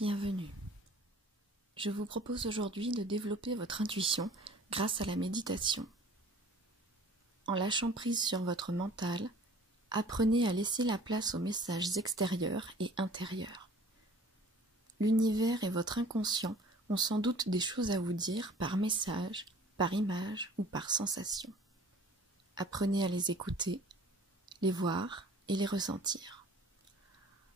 Bienvenue. Je vous propose aujourd'hui de développer votre intuition grâce à la méditation. En lâchant prise sur votre mental, apprenez à laisser la place aux messages extérieurs et intérieurs. L'univers et votre inconscient ont sans doute des choses à vous dire par message, par image ou par sensation. Apprenez à les écouter, les voir et les ressentir.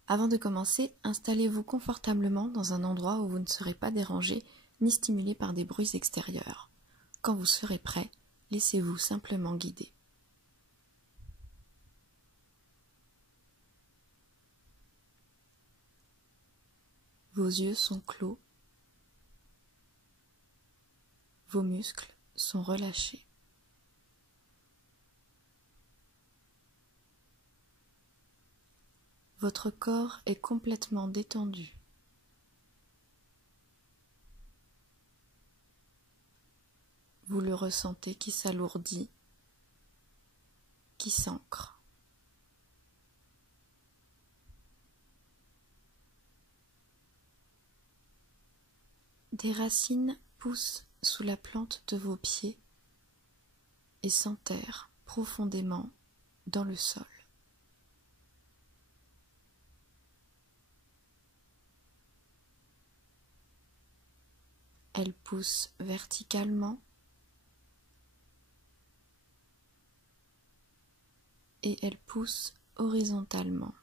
Avant de commencer, installez-vous confortablement dans un endroit où vous ne serez pas dérangé ni stimulé par des bruits extérieurs. Quand vous serez prêt, laissez-vous simplement guider. Vos yeux sont clos, vos muscles sont relâchés. Votre corps est complètement détendu. Vous le ressentez qui s'alourdit, qui s'ancre. Des racines poussent sous la plante de vos pieds et s'enterrent profondément dans le sol. Elles poussent verticalement et elles poussent horizontalement.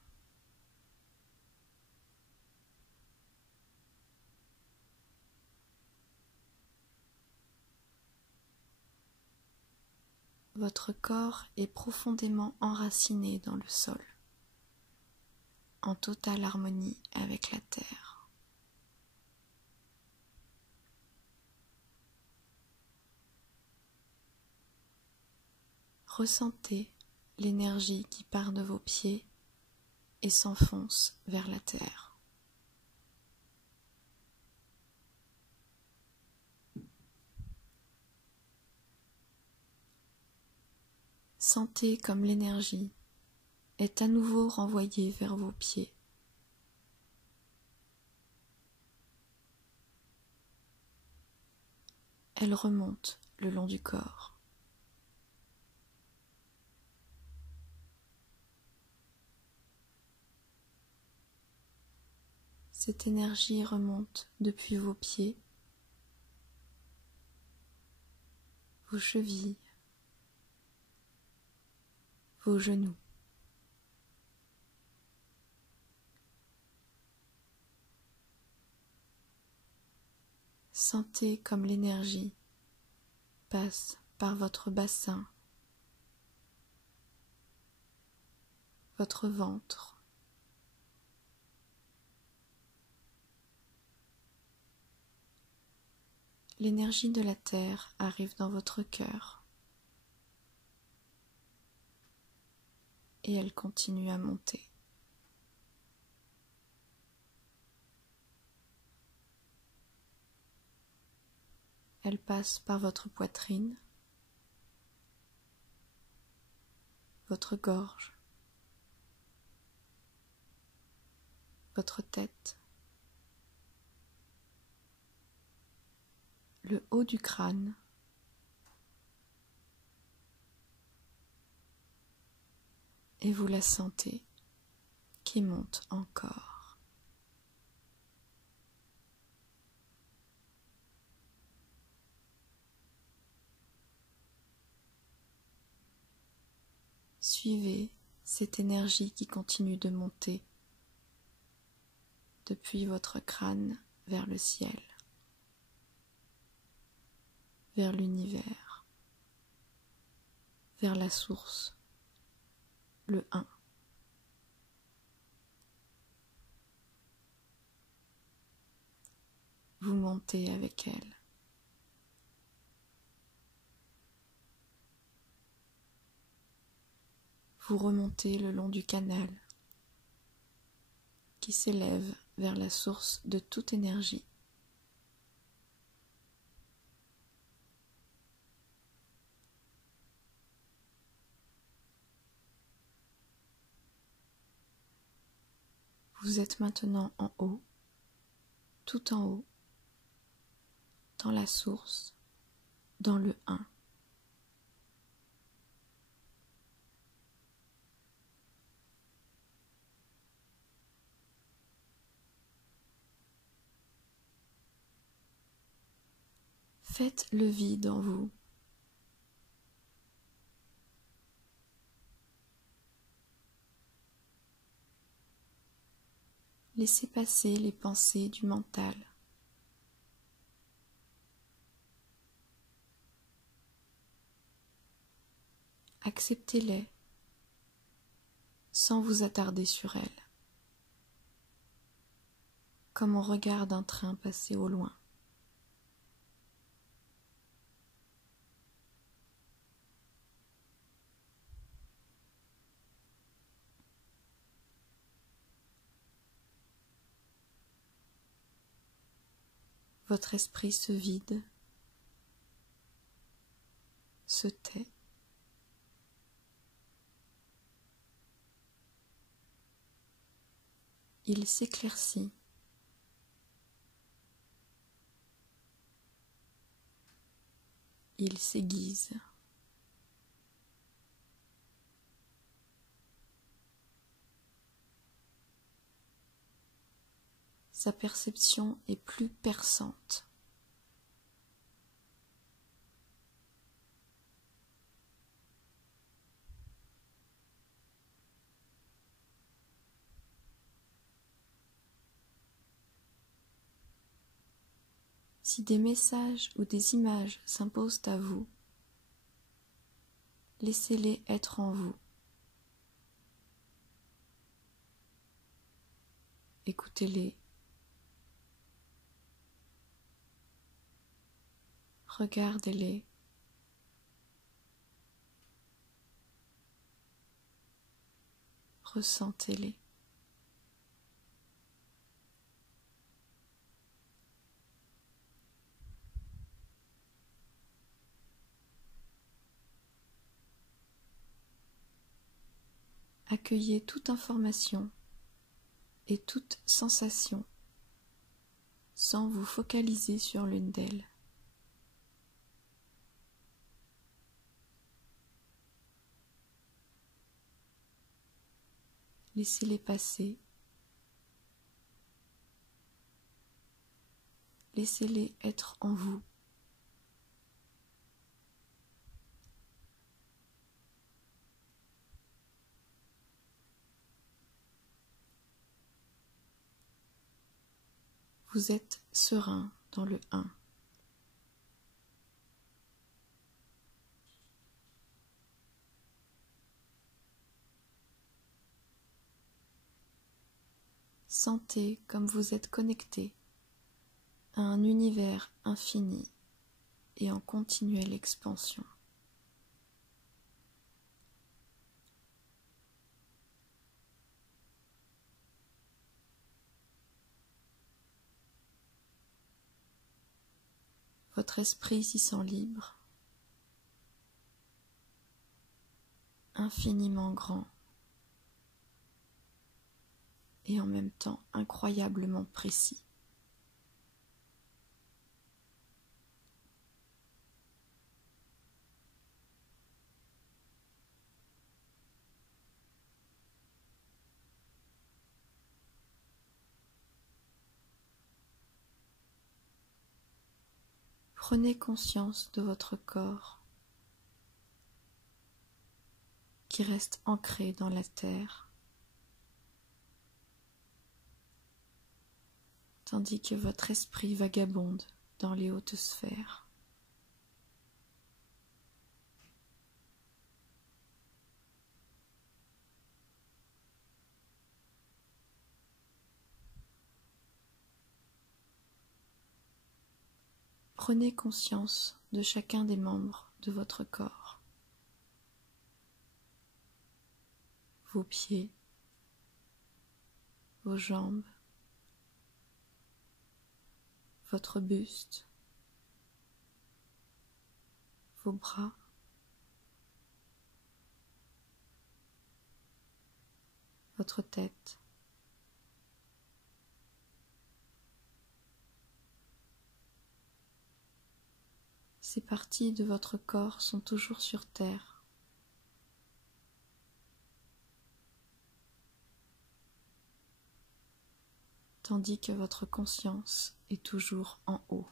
Votre corps est profondément enraciné dans le sol, en totale harmonie avec la terre. Ressentez l'énergie qui part de vos pieds et s'enfonce vers la terre. Sentez comme l'énergie est à nouveau renvoyée vers vos pieds. Elle remonte le long du corps. Cette énergie remonte depuis vos pieds, vos chevilles, vos genoux. Sentez comme l'énergie passe par votre bassin, votre ventre, l'énergie de la terre arrive dans votre cœur et elle continue à monter. Elle passe par votre poitrine, votre gorge, votre tête, le haut du crâne, et vous la sentez qui monte encore. Suivez cette énergie qui continue de monter depuis votre crâne vers le ciel, vers l'univers, vers la source, le 1. Vous montez avec elle. Vous remontez le long du canal qui s'élève vers la source de toute énergie. Vous êtes maintenant en haut tout en haut, dans la source, dans le 1. Faites le vide en vous. Laissez passer les pensées du mental. Acceptez-les sans vous attarder sur elles, comme on regarde un train passer au loin. Votre esprit se vide, se tait. Il s'éclaircit. Il s'aiguise. Sa perception est plus perçante. Si des messages ou des images s'imposent à vous, laissez-les être en vous. Écoutez-les. Regardez-les. Ressentez-les. Accueillez toute information et toute sensation sans vous focaliser sur l'une d'elles. Laissez-les passer. Laissez-les être en vous. Vous êtes serein dans le 1. Sentez comme vous êtes connecté à un univers infini et en continuelle expansion. Votre esprit s'y sent libre, infiniment grand et en même temps incroyablement précis. Prenez conscience de votre corps qui reste ancré dans la terre, tandis que votre esprit vagabonde dans les hautes sphères. Prenez conscience de chacun des membres de votre corps. Vos pieds, vos jambes, votre buste, vos bras, votre tête, Ces parties de votre corps sont toujours sur terre. Tandis que votre conscience est toujours en haut.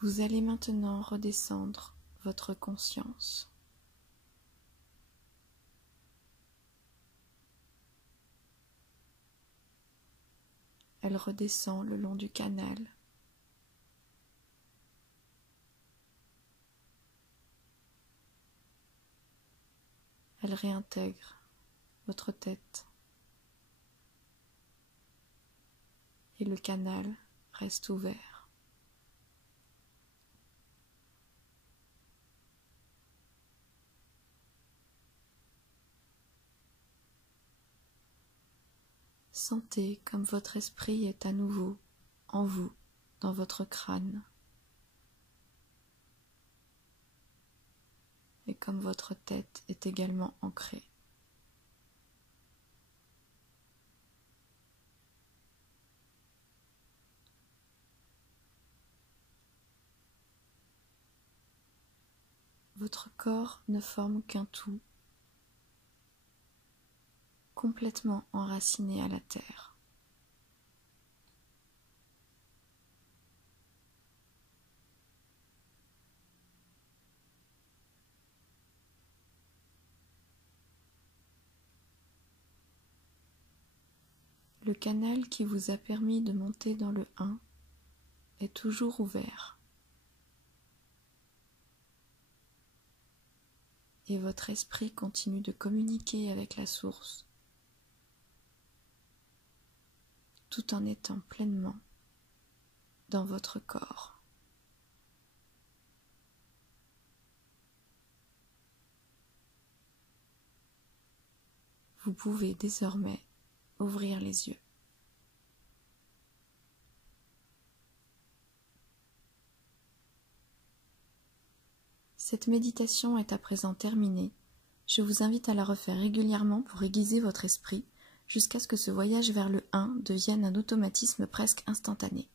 Vous allez maintenant redescendre votre conscience. Elle redescend le long du canal. Elle réintègre votre tête. Et le canal reste ouvert. Sentez comme votre esprit est à nouveau en vous, dans votre crâne, et comme votre tête est également ancrée. Votre corps ne forme qu'un tout, complètement enraciné à la terre. Le canal qui vous a permis de monter dans le 1 est toujours ouvert. Et votre esprit continue de communiquer avec la source, tout en étant pleinement dans votre corps. Vous pouvez désormais ouvrir les yeux. Cette méditation est à présent terminée. Je vous invite à la refaire régulièrement pour aiguiser votre esprit jusqu'à ce que ce voyage vers le 1 devienne un automatisme presque instantané.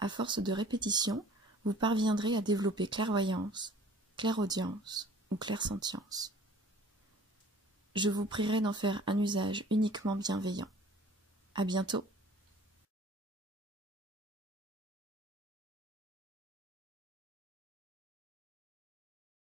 À force de répétition, vous parviendrez à développer clairvoyance, clairaudience ou clairsentience. Je vous prierai d'en faire un usage uniquement bienveillant. À bientôt.